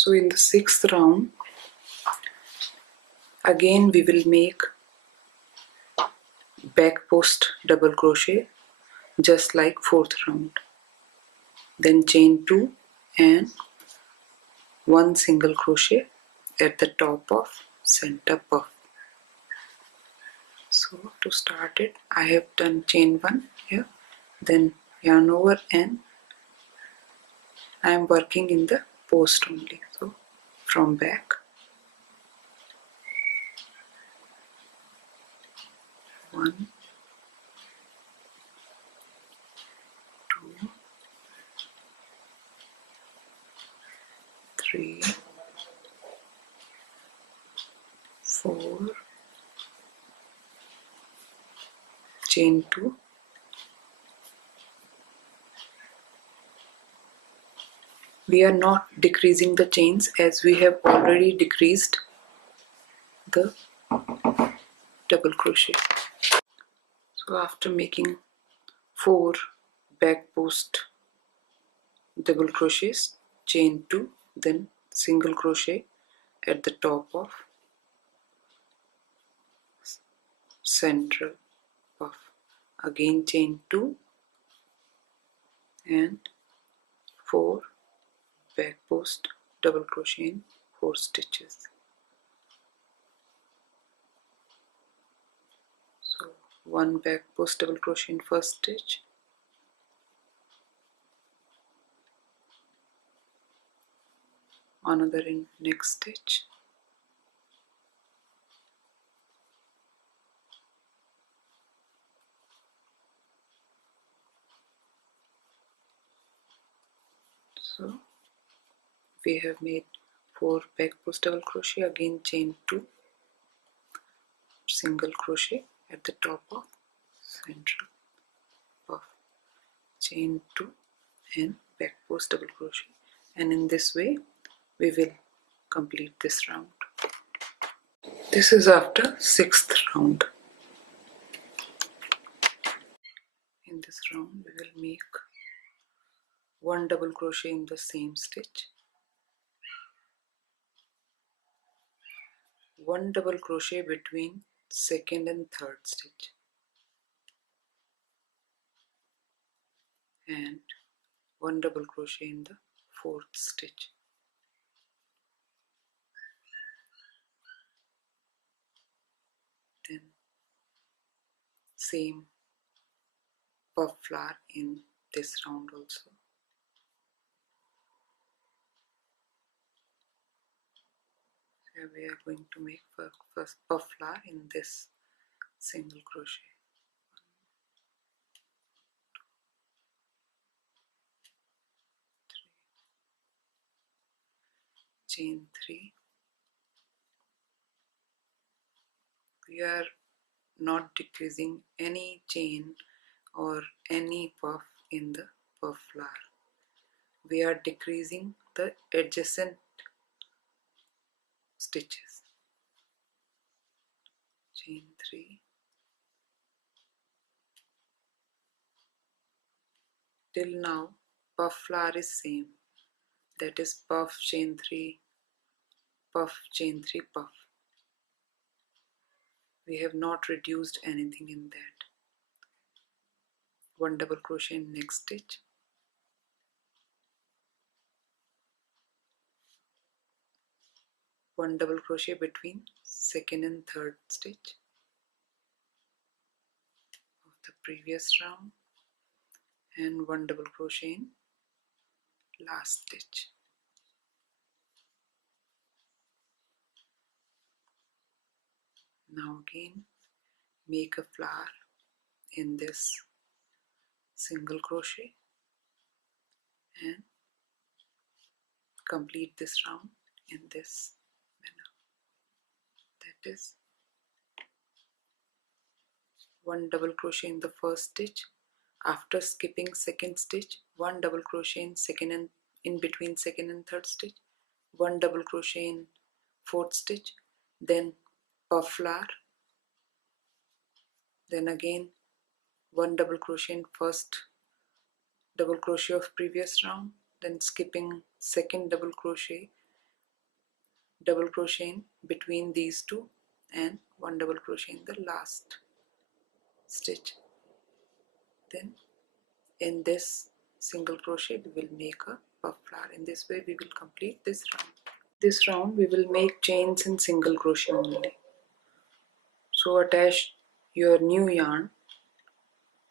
So in the sixth round, again we will make back post double crochet just like fourth round. Then chain 2 and 1 single crochet at the top of center puff. So to start it, I have done chain 1 here, then yarn over, and I am working in the post only. So from back, 1, 2, 3, 4, chain 2, we are not decreasing the chains as we have already decreased the double crochet. So after making 4 back post double crochets, chain 2, then single crochet at the top of central puff, again chain 2 and 4 back post double crochet in 4 stitches. So 1 back post double crochet in first stitch, another in next stitch, so we have made 4 back post double crochet, again chain 2, single crochet at the top of central puff, chain 2 and back post double crochet, and in this way we will complete this round. This is after 6th round. In this round we will make 1 double crochet in the same stitch, 1 double crochet between second and third stitch, and 1 double crochet in the fourth stitch. Then same puff flower in this round also. So we are going to make first puff flower in this single crochet. Chain 3. We are not decreasing any chain or any puff in the puff flower. We are decreasing the adjacent stitches. Chain 3. Till now puff flower is same, that is puff, chain 3, puff, chain 3, puff. We have not reduced anything in that. 1 double crochet in next stitch, 1 double crochet between second and third stitch of the previous round, and 1 double crochet in last stitch. Now again make a flower in this single crochet and complete this round in this manner. That is 1 double crochet in the first stitch, after skipping second stitch 1 double crochet in second and in between second and third stitch, 1 double crochet in fourth stitch, then puff flower, then again 1 double crochet in first double crochet of previous round, then skipping second double crochet double crochet in between these two and 1 double crochet in the last stitch. Then in this single crochet we will make a puff flower. In this way we will complete this round. This round we will make chains in single crochet only. So attach your new yarn,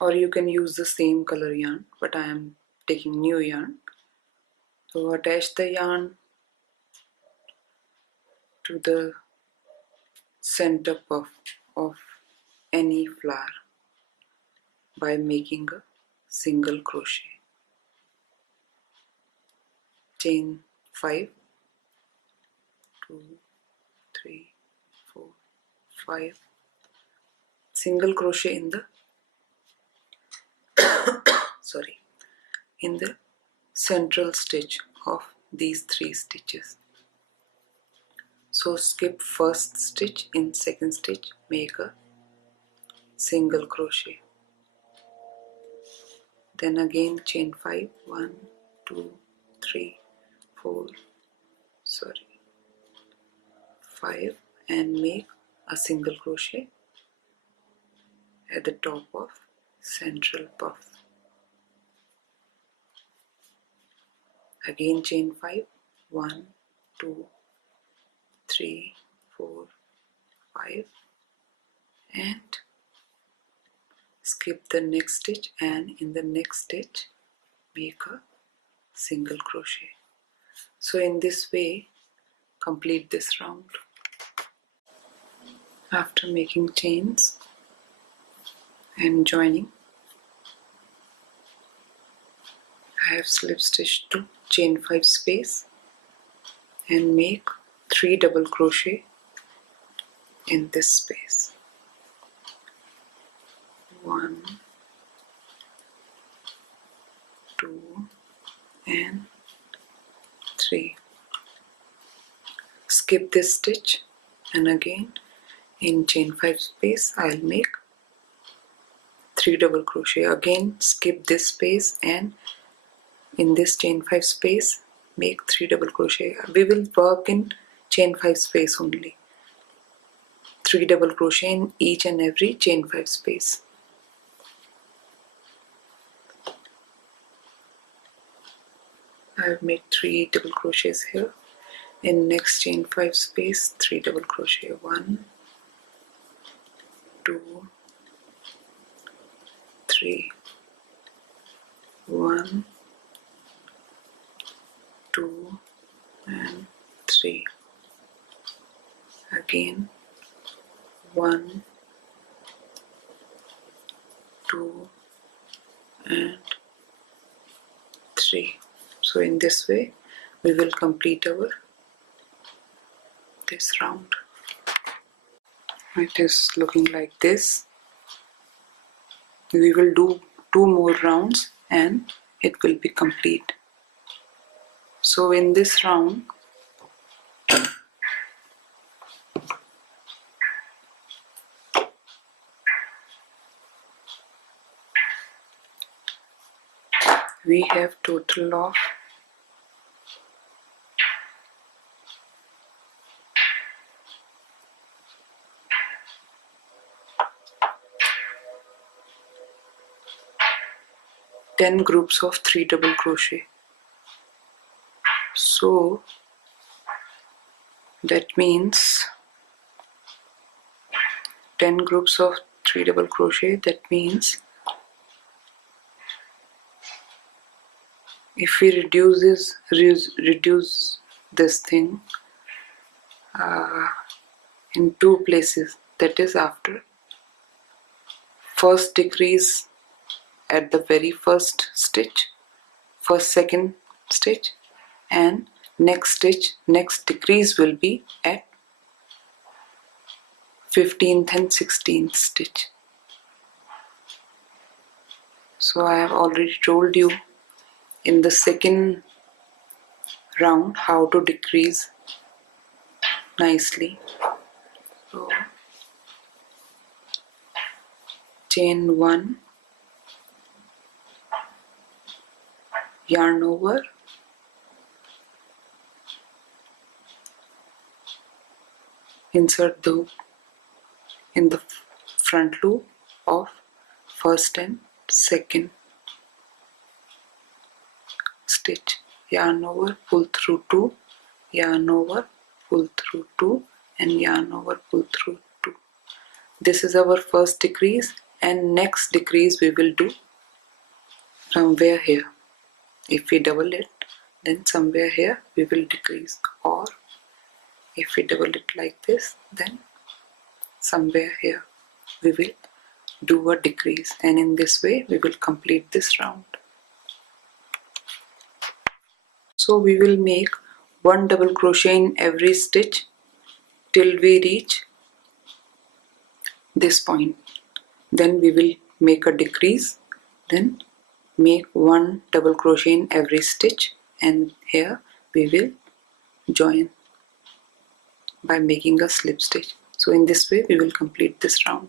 or you can use the same color yarn, but I am taking new yarn. So attach the yarn to the center puff of any flower by making a single crochet. Chain 5, 2, 3, 4, 5. Single crochet in the in the central stitch of these 3 stitches. So skip first stitch, in second stitch make a single crochet. Then again chain 5, 1, 2, 3, 4, 5, and make a single crochet at the top of central puff. Again chain 5, 1, 2, 3, 4, 5, and skip the next stitch, and in the next stitch make a single crochet. So in this way complete this round. After making chains and joining, I have slip stitched to chain 5 space and make 3 double crochet in this space. 1, 2, and 3. Skip this stitch, and again in chain 5 space I'll make 3 double crochet. Again skip this space, and in this chain 5 space make 3 double crochet. We will work in chain 5 space only. 3 double crochet in each and every chain 5 space. I have made 3 double crochets here. In next chain 5 space 3 double crochet. 1, 2, 3. 1, 2, and 3. Again 1, 2, and 3. So in this way we will complete our this round. It is looking like this. We will do 2 more rounds and it will be complete. So in this round we have total of 10 groups of 3 double crochet. So that means 10 groups of 3 double crochet. That means if we reduce this thing in 2 places, that is after first decrease at the very first stitch, second stitch, and next decrease will be at 15th and 16th stitch. So I have already told you in the second round how to decrease nicely. So chain 1, yarn over, insert the hook in the front loop of first and second stitch. Yarn over, pull through 2, yarn over, pull through 2, and yarn over, pull through 2. This is our first decrease, and next decrease we will do somewhere here. If we double it, then somewhere here we will decrease, or if we double it like this, then somewhere here we will do a decrease, and in this way we will complete this round. So we will make 1 double crochet in every stitch till we reach this point. Then we will make a decrease, then make 1 double crochet in every stitch, and here we will join by making a slip stitch. So in this way we will complete this round.